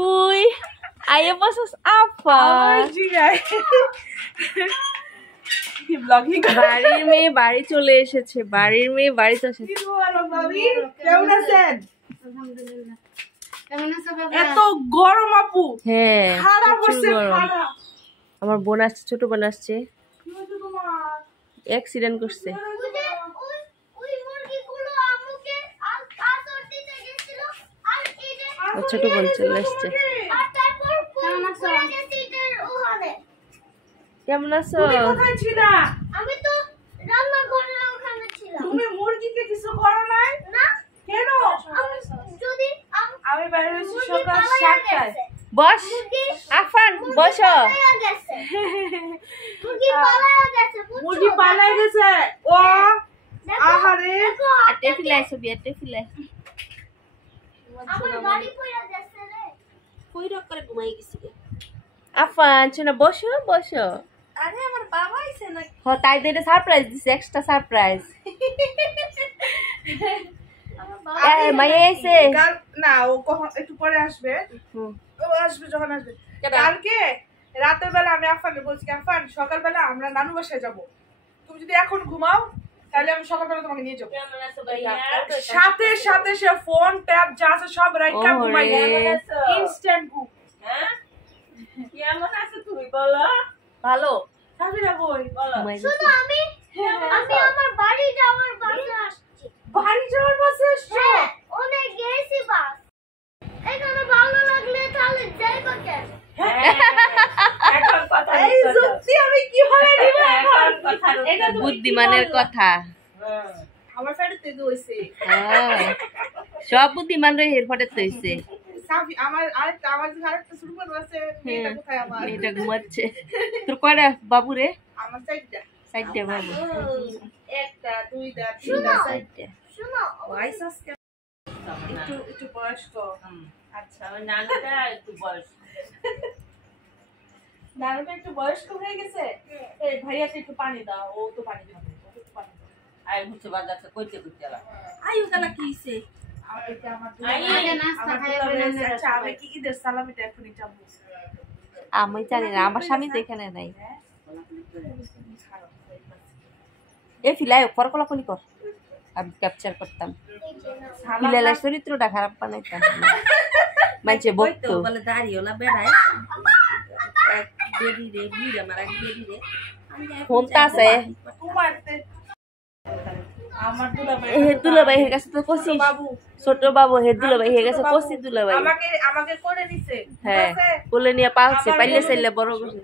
Kui. Ayo bosses apa? বাড়ির মেয়ে বাড়ি চলে এসেছে। বাড়ির মেয়ে বাড়িতে এসেছে। কেমন আছেন? এত গরম আপু। হ্যাঁ খারাপ হচ্ছে খারাপ। আমার বোন আসছে, ছোট বোন আসছে, অ্যাক্সিডেন্ট করছে। ছোট বোন চলে আসছে। কেমন আছো? কোথায় ছিলা? আমি তো রান্নাঘরের ওখানে ছিলাম। তুমি মুরগিকে কিছু করো নাই? না। কেন? আমি বাইরে হইছি সকাল 7টায়। বস আফান বসো। মুরগি পালাই গেছে। ও আহারে আটে ফিলাই ছবি আটে ফিলাই। আমার বাড়ি কইরা যাচ্ছে রে। কইরা করে ঘুমাই গেছি। আফান শোনা বসো বসো। আরে আমার বাবা আইছে না। হ্যাঁ তাই দিনে সারপ্রাইজ দিছে, এক্সট্রা সারপ্রাইজ। এই মাই আইছে না, ও কখন একটু পরে আসবে। ও আসবে যখন আসবে। কালকে রাতের বেলা আমি আফানকে বলছি, আফান সকালবেলা আমরা নানু বাসায় যাব, তুমি যদি এখন ঘুমাও তাহলে আমি সকালবেলা তোমাকে নিয়ে যাবো। সাথে সাথে সে ফোন ট্যাব যা আছে সব রাইখা ঘুমাই গেছে। ইনস্ট্যান্ট ঘুম। হ্যাঁ কেমন আছো তুমি বলো? ভালো। সাবিরা কই বলো? শুনো আমি আমার বাড়ি যাওয়ার বাসে আসছি। বাড়ি যাওয়ার বাসে আসছো? হ্যাঁ, অনেক গেছি বাস। এখানে ভালো লাগলে তাহলে যাইবা কেন? এখন কথা এই যুক্তি আমি কিভাবে দিব এখন? এটা বুদ্ধিমানের কথা। আমার ফ্রেন্ড থেকে হইছে। হ্যাঁ সব বুদ্ধিমান রে এর ফটে হইছে। সাফি আমার আরেকটা শুরু করে আছে। এটা কোথায় আমার? এটা ঘুমাচ্ছে। তোর কয়টা বাবু রে? আমার সাইডটা। সাইডটা বাবু। একটা দুইটা তিনটা সাইডটা। শুনো ভয়েস আজকে একটু বয়স্ক। আচ্ছা ওই নানুটা একটু বয়স্ক। নানুটা একটু বয়স্ক হয়ে গেছে। এই ভাইয়াকে একটু পানি দাও, ও তো পানি খাবে। ওকে একটু পানি দাও। আই মুছে বাজারটা কইতে কইতে আলা আয়ু কালা কি হইছে? এটা আমার আগে নাস্তা খাইয়া বেরানোর। আচ্ছা আমি কি ঈদের সালামিটা এখনই যাবো। আমি জানি না, আমার স্বামী তো এখানে নাই। এ ফিলাই ফরকলা কলি কর, আমি ক্যাপচার করতাম। ফিলালের চরিত্রটা খারাপ বানাইতাম। মাইছে বকতো বলে দাঁড়িয়েলা বেড়ায় এক বেডি রে বুড়ি আমার এক বেডি রে ফোনটা আছে কুমারতে আমার দুলাভাই। হে দুলাভাই এর কাছে তো কষি বাবু ছোট বাবু হে দুলাভাই এর কাছে কষি দুলাভাই। আমাকে করে নিছে। হ্যাঁ কোলে নিয়ে পালছে, পাইলে চাইলে বড় করছে।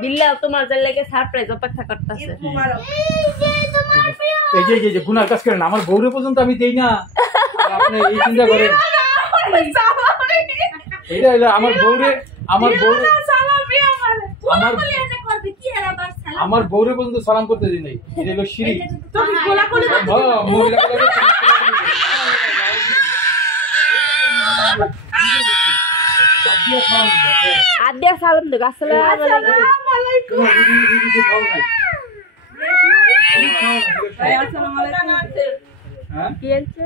বিল্লাহ তোমার যার লাগে সারপ্রাইজ অপেক্ষা করতেছে। এই যে গুনার কাজ করেন, আমার বউরে পর্যন্ত আমি দেই না। আপনি এই চিন্তা করেন এইটা হলো আমার বউরে আমার বউরে পর্যন্ত সালাম করতে দিই নাই। এটা হলো শিরিক। তুমি কোলাকুলি করতে হ্যাঁ মহিলা আদিয়া সালাম দে আসসালামু আলাইকুম। কি আনছে?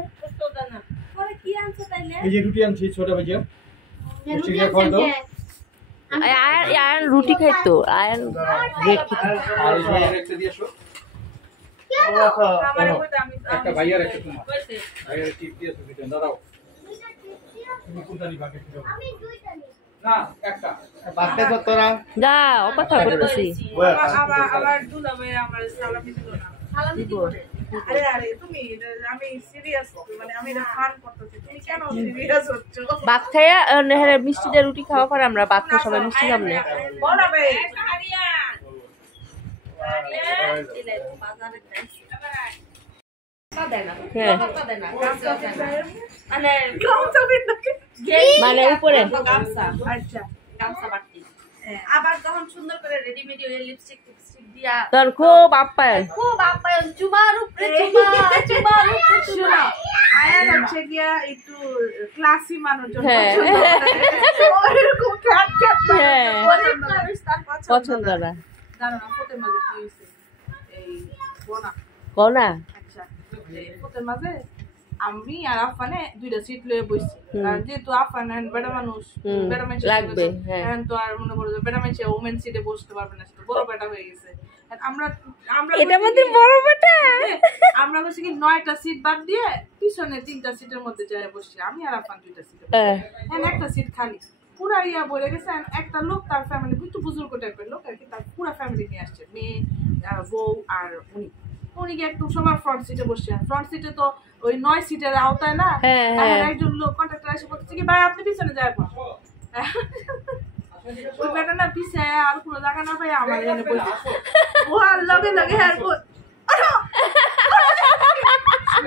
কি আনছো তাইলে? এই যে রুটি আনছি ছোট ভাইয়া, মিষ্টি দিয়ে খাওয়া দাও। আয়ান রুটি খাইতো, আয়ান ব্রেড খেতো। আর এই যে একটা দিয়ে আসো। একটা ভাইয়ার একটা তোমার ভাইয়ার টিপ দিয়ে আসো দিতেন। দাঁড়াও তুমি কোনটা নিবা? আমি দুইটা নিই। না একটা বাচ্চা তো তোরা যা অপেক্ষা করতেছি। আবার দুলাভাই আমার সালামি দিল না। সালামি দিব। আরে তুমি আমি সিরিয়াস, মানে আমি এটা ফান করতেছি। তুমি কেন সিরিয়াস হচ্ছ? ভাত খাইয়া নেহারে মিষ্টি দিয়ে রুটি খাওয়া পরে আমরা ভাত খাই সবাই মিষ্টি খাবো। বড় ভাই মানে উপরে আবার তখন সুন্দর করে রেডিমেড লিপস্টিক দিয়া তখন খুব আপ্যায়ন। খুব আপ্যায়ন, চুমার উপরে চুমার উপরে শোনো, আয়ান হচ্ছে গিয়া একটু ক্লাসি মানুষজন হ্যাঁ। ওরকম খ্যাট খ্যাট হ্যাঁ। মানুষ তার পছন্দ না। জানো না ফোটের মাঝে কি হয়েছে? এই বোনা কোনা আচ্ছা ফোটের মাঝে আমি আর আফানে দুইটা সিট লয়ে বসছি কারণ যেহেতু আফান বেটা মানুষ বেটা মানুষ লাগবে, হ্যাঁ। এখন তো আর মনে করো যে বেটা মানুষ ওমেন সিটে বসতে পারবে না, সেটা বড় বেটা হয়ে গেছে। আমরা আমরা এটা আমাদের বড় বেটা। আমরা হচ্ছে কি 9টা সিট বাদ দিয়ে পিছনে 3টা সিটের মধ্যে যায় বসছি, আমি আর আফান 2টা সিটে। এখন একটা সিট খালি, পুরা ইয়া বলে গেছে। একটা লোক তার ফ্যামিলি একটু বুজুর্গ টাইপের লোক আর কি, তার পুরা ফ্যামিলি নিয়ে আসছে, মেয়ে বউ আর উনি গিয়ে একটু সবার ফ্রন্ট সিটে বসছে। ফ্রন্ট সিটে তো ওই 9 সিটের আওতায় না, একজন লোক কন্ট্রাক্টর এসে বলছে কি ভাই আপনি পিছনে যায় ওই বেটা না পিছে আর কোনো জায়গা না ভাই আমার এখানে বসে ও আর লগে লগে হ্যাঁ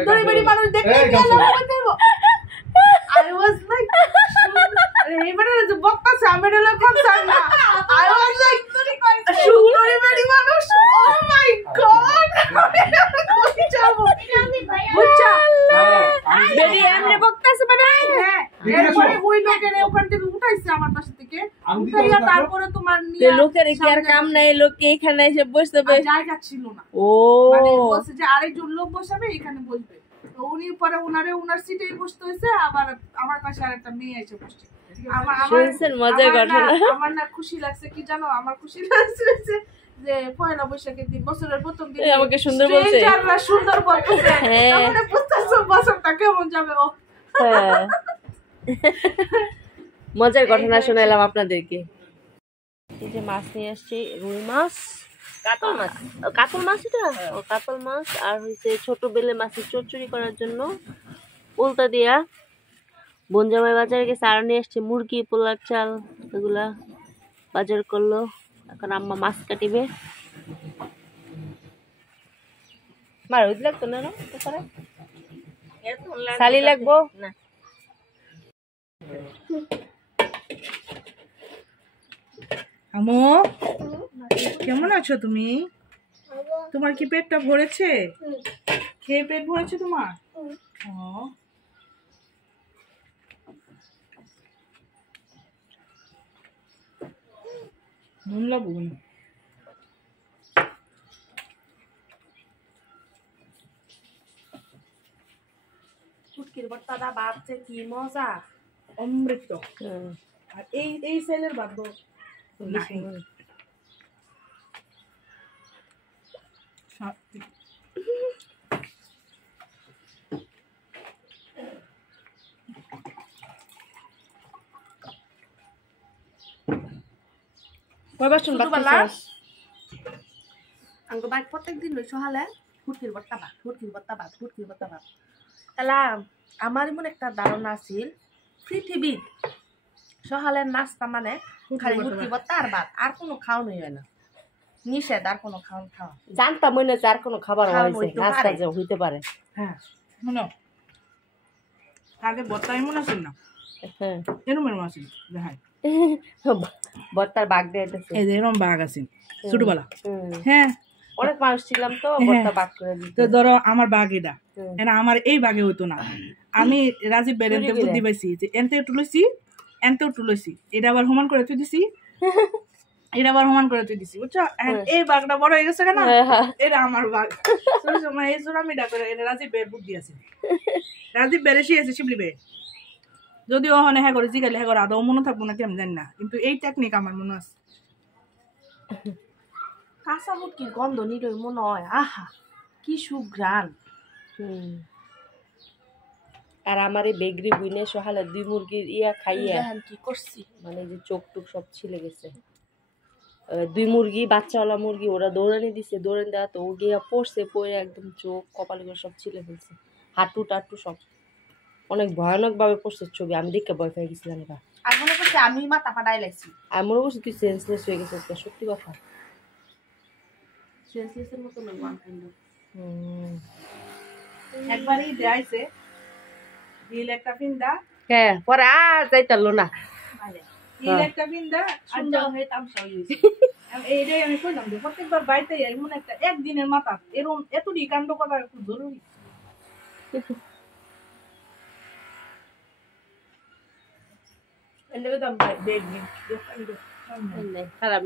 দড়ি মানুষ দেখতে I was like, I was like, Shuri Manush, oh my god! তারপরে তোমার লোকের কি আর কাম নাই, লোকে এখানে এসে বসতে জায়গা ছিল না। ও বলছে যে আরেকজন লোক বসাবে এখানে বসবে, উনি পরে ওনার সিটেই বসতে হয়েছে। আবার আমার পাশে আরেকটা মেয়ে এসে বসছে। আমার না খুশি লাগছে কি জানো, আমার খুশি লাগছে যে পয়লা বৈশাখের দিন, বছরের প্রথম দিন আমাকে সুন্দর বলছে, সুন্দর বলতেছে, তাহলে বুঝতেছো বছরটা কেমন যাবে। ও মজার ঘটনা শোনালাম আপনাদেরকে। এই যে মাছ নিয়ে আসছি, রুই মাছ, কাতল মাছ, কাতল মাছ, এটা ও কাতল মাছ। আর হচ্ছে ছোট বেলে মাছের চচ্চড়ি করার জন্য উল্টা দিয়া বনজামাই বাজারে গেছে, আর নিয়ে আসছে মুরগি, পোলার চাল, এগুলা বাজার করলো। এখন আম্মা মাছ কাটিবে। মার ওই লাগতো না, শালি লাগবো না। আমো কেমন আছো তুমি? তোমার কি পেটটা ভরেছে? খেয়ে পেট ভরেছে তোমার? নুন লাগবো না। শুটকির ভর্তাটা বাড়ছে কি মজা, অমৃত। আর এই সেলের বাদ প্রত্যেকদিন সকালে হুটকির ভর্তা ভাত, হুটকির ভর্তা ভাত, হুটকির ভর্তা ভাত। তাহলে আমার এমন একটা ধারণা আছিল পৃথিবীর সকালের নাস্তা মানে খালি হুটকি ভর্তা আর ভাত, আর কোনো খাওয়ানো হয় না, নিষেধ আর কোনো খাওয়ান খাওয়া। জানতাম মনে হচ্ছে আর কোনো খাবার নাস্তা যে হইতে পারে। হ্যাঁ শুনো, আগে ভর্তা এমন আছিল না, হ্যাঁ এরম এরম আছিল, দেখাই ভর্তার বাঘ দিয়ে দিতেছে, এই যে এরম বাঘ আছে ছোটবেলা। হ্যাঁ অনেক মানুষ ছিলাম তো ভর্তা বাঘ করে দিত। তো ধরো আমার বাঘ এটা, আমার এই বাঘে হইতো না। আমি রাজীব বের এনতে বুদ্ধি পাইছি যে এনতে একটু লইছি, এনতে একটু লইছি, এটা আবার সমান করে তুই দিছি, এটা আবার সমান করে তুই দিছি, বুঝছো? এই বাঘটা বড় হয়ে গেছে কেন, এটা আমার বাঘ। এই জোড়ামিটা করে এটা রাজীব বের বুদ্ধি আছে, রাজীব বের এসে আছে শিবলি বে, যদিও ওখানে হ্যাঁ করে জিগালে হ্যাঁ করে আদৌ মনে থাকবো না কেমন জানি না, কিন্তু এই টেকনিক আমার মনে আছে। কাঁচা মুটকির গন্ধ নিরই মনে হয়, আহা কি সুঘ্রাণ। আর আমার এই বেগরি বুইনে সহালে 2 মুরগির ইয়া খাইয়া কি করছি, মানে যে চোখ টুক সব ছিলে গেছে। 2 মুরগি, বাচ্চাওয়ালা মুরগি, ওরা দৌড়ানি দিছে, দৌড়ানি দেওয়া তো ও গিয়া পড়ছে, পড়ে একদম চোখ কপাল করে সব ছিলে ফেলছে, হাঁটু টাটু সব অনেক ভয়ানক ভাবে পড়ছে ছবি। আমি দেখে ভয় পেয়ে গেছিলাম। আর মনে করছি আমি মাথা ফাটাই লাগছি, আমি মনে করছি তুই সেন্সলেস হয়ে গেছিস, সত্যি কথা। সেন্সলেসের মতো না, একবারই দেয়াইছে হিল একটা ফিন্দা, হ্যাঁ পরে আর যাইতালো না, হিল একটা ফিন্দা সুন্দর হয়ে তামসা হইছে। এইটাই আমি কইলাম যে প্রত্যেকবার বাইতে এমন একটা একদিনের মাথা এরকম এতটি কাণ্ড করা খুব জরুরি। খারাপ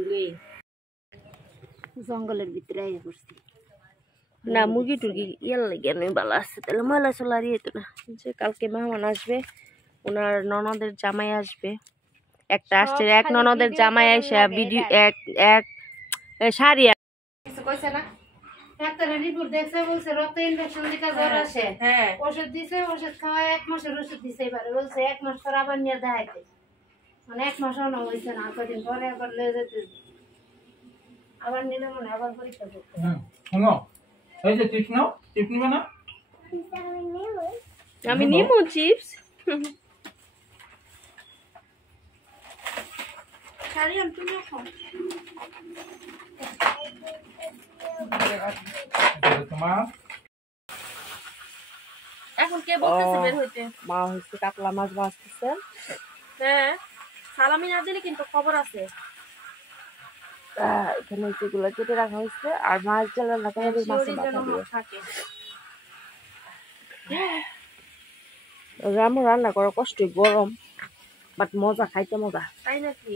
জঙ্গলের ভিতরে পড়ছি, না মুরগি টুরগি ইয়ার লাগে আমি ভালো আছে, তাহলে ময়লা চলা দিয়ে তো না। যে কালকে মেহমান আসবে, ওনার ননদের জামাই আসবে, একটা আসছে এক ননদের জামাই এসে ভিডিও এক এক শাড়ি কিছু কইছে না? একটা রিপোর্ট দেখছে, বলছে রক্ত ইনফেকশন দিকে জ্বর আছে, হ্যাঁ ওষুধ দিছে, ওষুধ খাওয়া 1 মাসের ওষুধ দিছে, এবারে বলছে 1 মাস পর আবার নিয়ে দেখাইতে, মানে 1 মাসও না হয়েছে না, কদিন পরে আবার লয়ে যেতে আবার নিলে মনে হয় আবার পরীক্ষা করতে। শোনো, এই যে চিপস নাও, চিপস নিবে না? আমি নিমু চিপস। সারিয়াম তুমি খাও। তোমার এখন কে বলতেছে বের হইতে? মা হচ্ছে কাতলা মাছ ভাজতেছে। হ্যাঁ সালামি না দিলে কিন্তু খবর আছে। এখানে হচ্ছে এগুলো কেটে রাখা হয়েছে, আর মাছ জাল রান্না করা হবে মাছের মাথা দিয়ে। থাকে আমার রান্না করা কষ্ট, গরম বাট মজা, খাইতে মজা। তাই নাকি?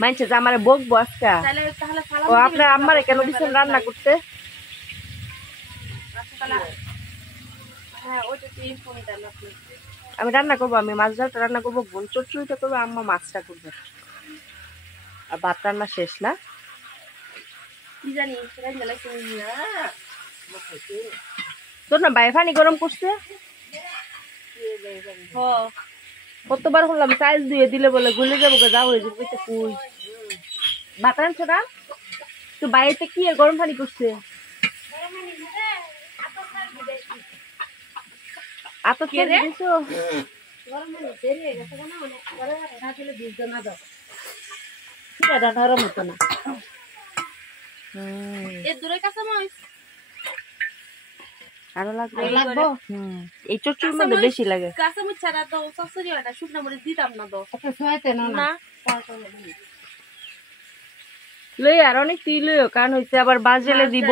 মানছে যে আমার বকবো আজকে, তাহলে সালামি ও আপনার আম্মারে কেন দিচ্ছেন রান্না করতে? হ্যাঁ ওইটা তুই ফোন দেন আপনি। আমি রান্না করবো, আমি মাছ ডালটা রান্না করবো, বোন চচ্চড়িটা করবো, আম্মা মাছটা করবে, আর ভাত রান্না শেষ না। কি জানি রান্না লাগছে না। তোর না বাইরে পানি গরম করছে, কতবার করলাম চাইল ধুয়ে দিলে বলে গুলে যাবো, যাও হয়ে যাবো ফুল ভাত আনছো না তো, বাইরেতে কি আর গরম পানি করছে? আতো কে দিছো? গরম মানে দেরি হয়ে গেছে না, মানে পরে রাত হলে 20 জন না দাও, এটা নরম হতো না। এর দূরে কাঁচামরিচ আরো লাগবে, লাগবো। এই চচ্চড়ির মধ্যে বেশি লাগে। কাঁচামরিচ ছাড়া তো চচ্চড়ি হয় না, শুকনো মরিচ দিতাম না তো। একটা ছুঁয়াতে না না লই আর অনেক তুই লইও, কারণ হচ্ছে আবার বাজেলে দিব,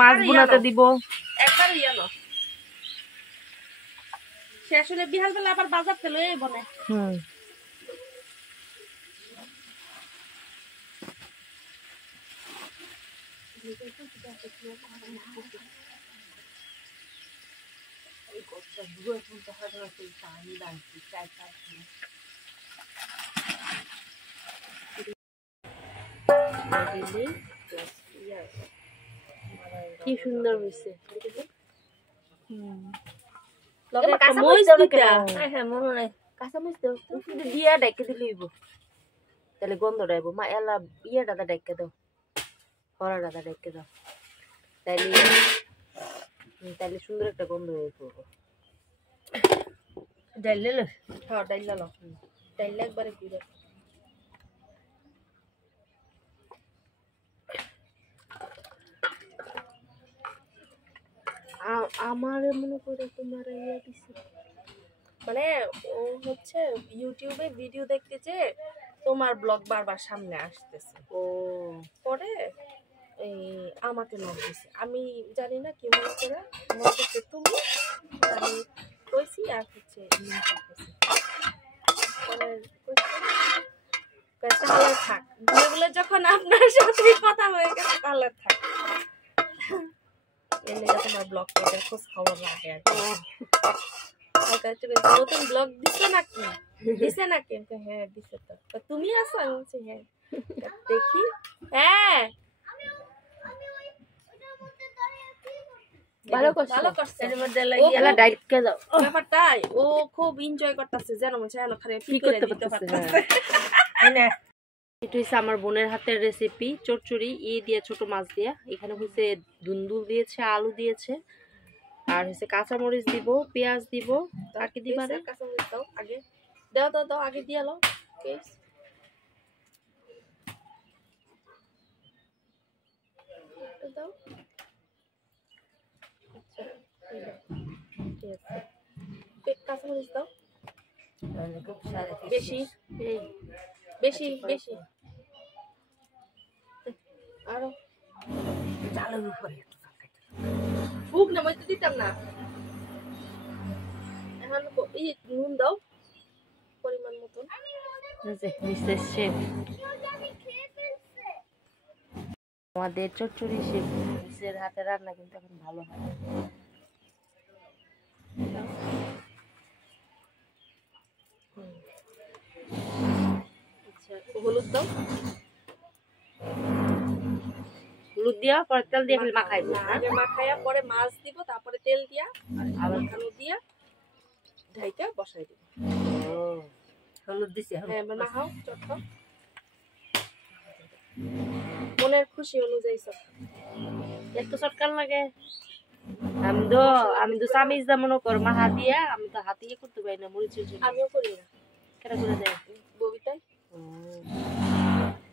মাছ বুনাতে দিব। একবার ইয়ানো শেষ হলে বিহাল বেলা আবার বাজার থেকে লয়ে বনে। কি সুন্দর হয়েছে। দিয়া ডাইকে দিলে হইব, তাহলে গন্ধ ডাইব। মা এলা ইয়েটা ডাইকে দাও, হরাটা ডাইকে দাও, তাইলে তাইলে সুন্দর একটা গন্ধ হয়ে পড়বো। ডাইলে লো, হ্যাঁ ডাইল লালো, ডাইল একবারে ঘুরে। আমার মনে করে তোমার ইয়ে দিছে, মানে ও হচ্ছে ইউটিউবে ভিডিও দেখতেছে, তোমার ব্লগ বারবার সামনে আসতেছে, ও পরে এই আমাকে নক দিছে, আমি জানি না কি মনে করে, মনে করছে তুমি, আমি কইছি আর হচ্ছে link করতেছি। পরে কইছে, তাহলে থাক, যেগুলো যখন আপনার সাথে কথা হয়ে গেছে তাহলে থাক, এমনি তোমার ব্লগ থেকে খোঁজ খবর রাখে আর কি। নতুন ব্লগ দিছে নাকি, দিছে নাকি? হ্যাঁ দিছে। তো তুমি আছো? আমি বলছি হ্যাঁ। দেখি হ্যাঁ ভালো করছে, ভালো করছে। এর মধ্যে লাগিয়ে এলা ডাইটকে দাও। ব্যাপারটাই ও খুব এনজয় করতেছে, যেন মনে হয় খালি কি করতে পারতেছে। হ্যাঁ এটা হচ্ছে আমার বোনের হাতের রেসিপি, চচ্চড়ি দিয়ে ছোট মাছ দিয়া। এখানে হচ্ছে দুন্দুল দিয়েছে, আলু দিয়েছে, আর হচ্ছে কাঁচামরিচ দিব, পেঁয়াজ দিব। আর কি দিবা রে? কাঁচামরিচ দাও আগে, দাও দাও দাও আগে দিয়ে লো। দাও কাঁচামরিচ দাও বেশি বেশি বেশি, আরো চালের উপরে ভুক না মই তো দিতাম না। এখন নুন দাও পরিমাণ মতন। আমাদের চচ্চড়ি শেফের হাতে রান্না কিন্তু এখন ভালো হয়। আচ্ছা হলুদ দাও। হলুদ দিয়া পরে তেল দিয়ে খালি মাখাইবো। আগে মাখাইয়া পরে মাছ দিব, তারপরে তেল দিয়া আবার খানো দিয়া ঢাইকা বসাই দিব। হলুদ দিছে। হ্যাঁ এবার মাখাও চটকা, মনের খুশি অনুযায়ী সব। এত চটকান লাগে। আমি তো চামিচ দা মনে কর মাহা দিয়া, আমি তো হাতে ইয়ে করতে পারি না মরিচের জন্য। আমিও করি না। কেটা করে দেয় ববিতায়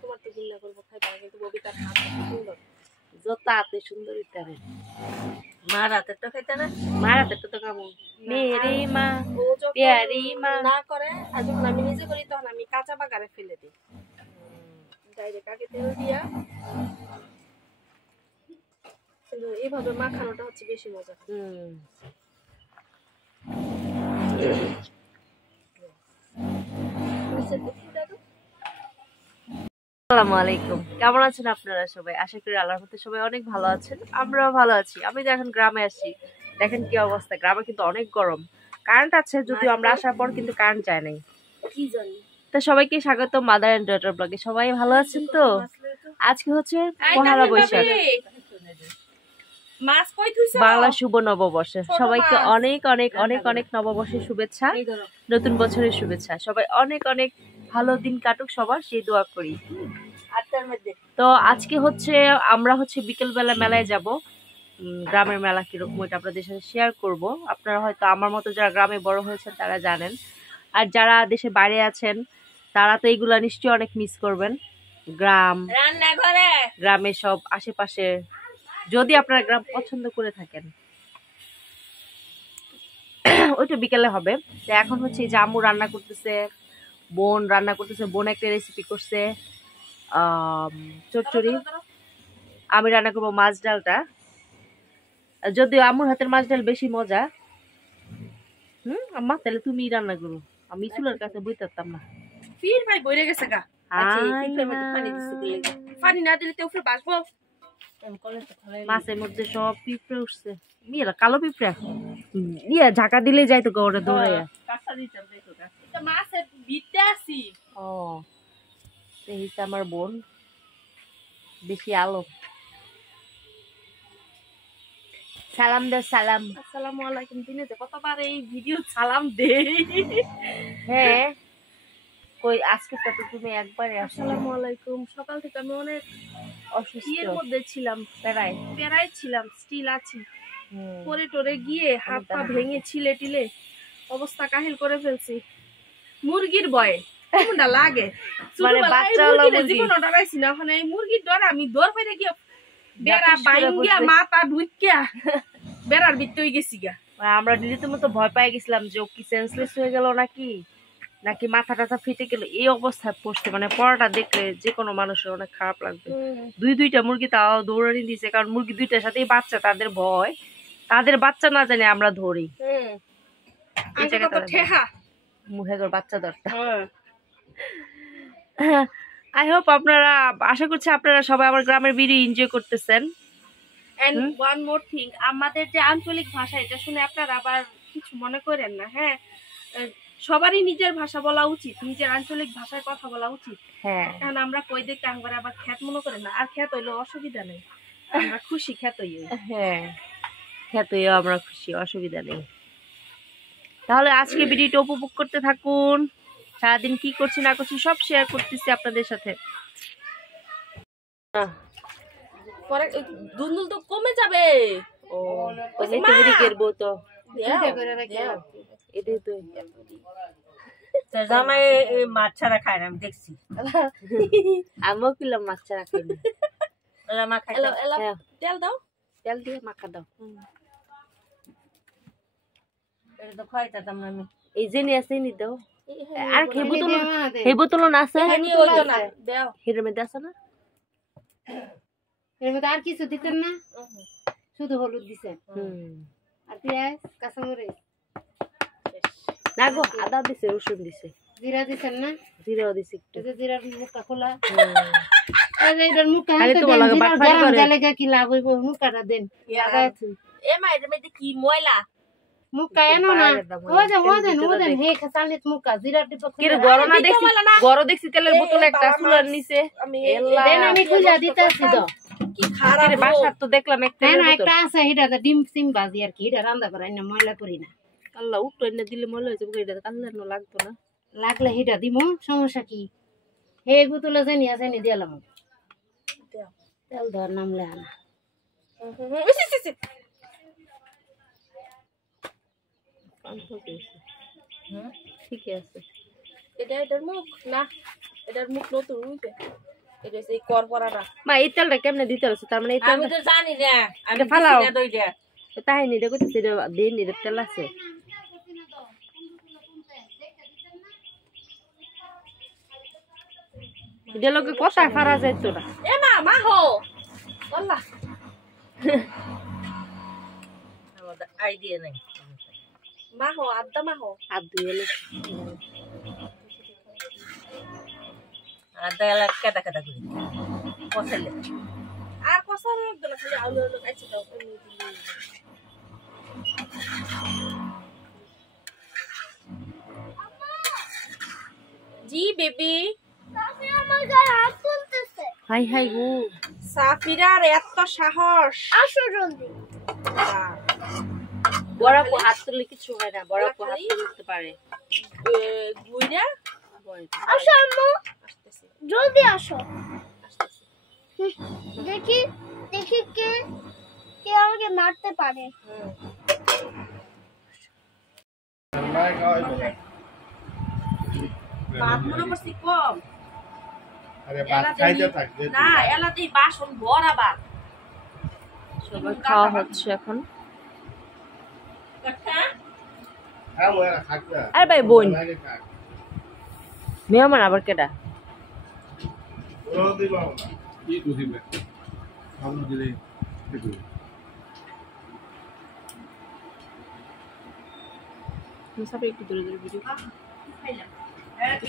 তোমার তো ঘৃণা করবো খাইবা, কিন্তু ববিতার হাত সুন্দর। যত হাতে সুন্দর ইটারে। মার হাতের তো খাইতে না। মার হাতে তো কামু মেরি মা ও যখন প্যারি মা না করে, আর যখন আমি নিজে করি তখন আমি কাঁচা বাগারে ফেলে দিই। ডাইরেক্ট আগে তেল দিয়া, কিন্তু এইভাবে মাখানোটা হচ্ছে বেশি মজা। আসসালামু আলাইকুম, কেমন আছেন আপনারা সবাই? আশা করি আল্লাহর মধ্যে সবাই অনেক ভালো আছেন, আমরাও ভালো আছি। আমি তো এখন গ্রামে আসি, দেখেন কি অবস্থা। গ্রামে কিন্তু অনেক গরম, কারেন্ট আছে যদিও আমরা আসার পর কিন্তু কারেন্ট যায় নাই। কি জানি তো সবাইকে স্বাগত মাদার এন্ড ডটার ব্লগে। সবাই ভালো আছেন তো? আজকে হচ্ছে পহেলা বৈশাখ, মাছ কই থুইছো? বাংলা শুভ নববর্ষ। সবাইকে অনেক অনেক অনেক অনেক নববর্ষের শুভেচ্ছা, নতুন বছরের শুভেচ্ছা। সবাই অনেক অনেক ভালো দিন কাটুক সবার, সেই দোয়া করি। তো আজকে হচ্ছে আমরা হচ্ছে বিকেল বেলা মেলায় যাব। গ্রামের মেলা কিরকম এটা আপনাদের সাথে শেয়ার করব। আপনারা হয়তো আমার মতো যারা গ্রামে বড় হয়েছেন তারা জানেন, আর যারা দেশে বাইরে আছেন তারা তো এইগুলা নিশ্চয়ই অনেক মিস করবেন। গ্রামে সব আশেপাশে, যদি আপনারা গ্রাম পছন্দ করে থাকেন, ওইটা বিকেলে হবে। তো এখন হচ্ছে যে আম্মু রান্না করতেছে, বোন রান্না করতেছে, বোন একটা রেসিপি করছে চচ্চড়ি, আমি রান্না করবো মাছ ডালটা। যদিও আম্মুর হাতের মাছ ডাল বেশি মজা। আম্মা তাহলে তুমি রান্না করো, আমি চুলার কাছে বইতে পারতাম না। ফির ভাই বইরে গেছে গা। পানি না দিলে তো উপরে বাসবো। মাছের মধ্যে সব পিঁপড়ে উঠছে, মেয়েরা কালো পিঁপড়া ইয়ে ঝাঁকা দিলে যাইতো গড়ে দৌড়াইয়া। মাছের ভিতরে আছি। ও এই আমার বোন বেশি আলো। সালাম দে সালাম। আসসালামু আলাইকুম। দিনে যে কতবার এই ভিডিও সালাম দেই। হ্যাঁ কই আজকে তো তুমি একবারে আসসালামু আলাইকুম। সকাল থেকে আমি অনেক অসুস্থ মধ্যে ছিলাম, প্যারায় ছিলাম, স্টিল আছি। পরে টরে গিয়ে হাত পা ভেঙে ছিলে টিলে অবস্থা কাহিল করে ফেলছি। মুরগির ভয়ে কেমনটা লাগে, মানে বাচ্চা জীবন ডরাইছি না, ওখানে এই মুরগির ডর আমি দৌড় পেরে গিয়ে বেড়া বাইঙ্গিয়া মাথা ঢুকিয়া বেড়ার ভিতরে গেছি গা। আমরা রীতিমতো ভয় পেয়ে গেছিলাম যে ও কি সেন্সলেস হয়ে গেল নাকি মাথা টাথা ফেটে গেল। এই অবস্থায় পড়ছে, মানে পড়াটা দেখলে যে কোনো মানুষের অনেক খারাপ লাগবে। দুইটা মুরগি তাও দৌড়ানি দিয়েছে, কারণ মুরগি দুইটার সাথেই বাচ্চা, তাদের ভয়, তাদের বাচ্চা না জানে আমরা ধরি। মুখে বাচ্চা ধরতা। আই হোপ আপনারা, আশা করছি আপনারা সবাই আমার গ্রামের ভিডিও এনজয় করতেছেন। এন্ড ওয়ান মোর থিং, আমাদের যে আঞ্চলিক ভাষা, এটা শুনে আপনারা আবার কিছু মনে করেন না। হ্যাঁ, সবারই নিজের ভাষা বলা উচিত, নিজের আঞ্চলিক ভাষায় কথা বলা উচিত। হ্যাঁ, কারণ আমরা কই দেখতে আমরা আবার খ্যাত মনে করেন না, আর খ্যাত হইলে অসুবিধা নেই, আমরা খুশি খ্যাত হইও। হ্যাঁ খ্যাত হইও আমরা খুশি, অসুবিধা নেই। তাহলে আজকে ভিডিওটা উপভোগ করতে থাকুন। সারাদিন কি করছি না করছি সব শেয়ার করতেছি আপনাদের সাথে। পরে দুন্দুল তো কমে যাবে। ও করবো তো এটাই তো। জামাই মাছ ছাড়া খায় না, আমি দেখছি। আমিও কিলাম মাছ ছাড়া খাই না। তেল দাও, তেল দিয়ে মাখা দাও। আমি এই যে নিয়ে আসে নি দাও। আর সেই বোতল না আছে, হের মধ্যে আছে না? এর মধ্যে আর কিছু দিতেন না, শুধু হলুদ দিছেন আর পেঁয়াজ কাঁচামরিচ না গো, আদা দিছে, রসুন দিছে, জিরা দিছেন না। জিরাও দিছি একটু। এই যে জিরার মুখটা খোলা হুম। এই যে এটার মুখটা খালি হাতে তোমার দেন লাগে জিরার বাটফাটি গরম করে। জালে কি লাভ হইব মুখটা দেন লাগায় থুই এ মা এটার মধ্যে কি ময়লা মুখটা এনো না বাইরের দাম হলো, ওদেন হে চালিত মুখটা জিরার টিপা কি রে গরম না দেখছি, গরম দেখছি তেলের বোতল একটা চুলার নিচে। আমি এল্লা। দেন আমি খুঁজা দিতেছি তো কি কি খারাপ রে বাসার তো দেখলাম এক হ্যাঁ তেলের না বোতল। একটা আছে এটা ডিম সিম বাজি আর কি এটা রান্না করাই না ময়লা করি না আল্লাহ উঠো না দিলে মনে হয়েছে এটা কাল্লানো লাগতো না। লাগলে হিটা দিব সমস্যা কি হে বোতলে জানি আছে নি দিলাম তেল ধর নামলে আনা ঠিকই আছে। এটার মুখ না এটার মুখ নতুন উইছে এটা সেই কর পরাটা মা এই তেলটা কেমনে দিতে হচ্ছে? তার মানে এই আমি তেলটা তো জানি না আমি এটা ফালাও। দিছি না দইটা তাহিনী এটা করতেছে, এটা দিন এটা তেল আছে। এটা লোকে কোথায় ফারা যাইতো না। এ মা মা হো আল্লাহ আমাদের আইডিয়া নাই মা হো আদা মা হো হাত ধুয়ে এলো। আদা এলা কেদা কেদা করি কষালে আর কষালে একদম খালি আলু আলু খাইছি দাও জি বেবি তাতে আমার গায়ে হাত তুলতেছে। হাই হাই গো। সাফিরার এত সাহস আসো জলদি। বড় আপু হাত তুললে কিছু হয় না, বড় আপু হাত তুলতে পারে। গুইরা আসো আম্মু, আসতেছে জলদি আসো। আসতেছে দেখি দেখি কে কে আমাকে মারতে পারে। ভাত মনে করছি কম আরে ভাত খাইতে থাকবে না এলাতেই বাসন ভরা ভাত সবার খাওয়া হচ্ছে এখন। হ্যাঁ ওরা খাচ্ছে আরে ভাই বোন আগে খাক মেহমান আবার কেডা? ওরা দিবা না কি দুদিবে ভালো দিলে একটু মুসাফির একটু দূরে দূরে ভিডিও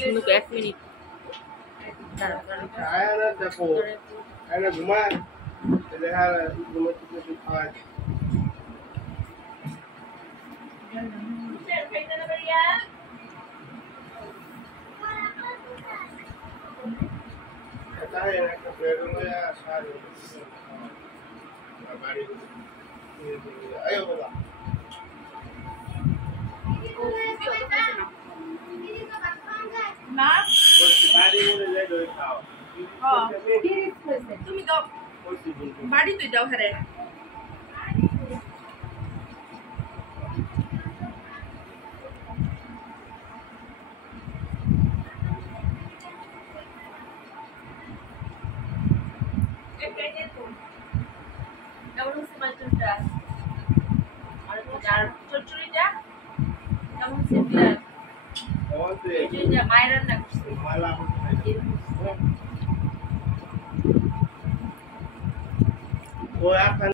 সুন্দর 1 মিনিট। আয় না দেখো আরে ঘুমা তাহলে আর ঘুমাতে কিছু খাওয়া তাই একটা বেরোলে আর বাড়ি আয়ো বাবা না বাড়ি বলে যাই দই খাও তুমি দাও বাড়ি তুই দাও হ্যাঁ কেমন হচ্ছে মাইটুনটা আর চচ্চড়িটা কেমন হচ্ছে এই যে মায়ের রান্না করছে মালা ও এখন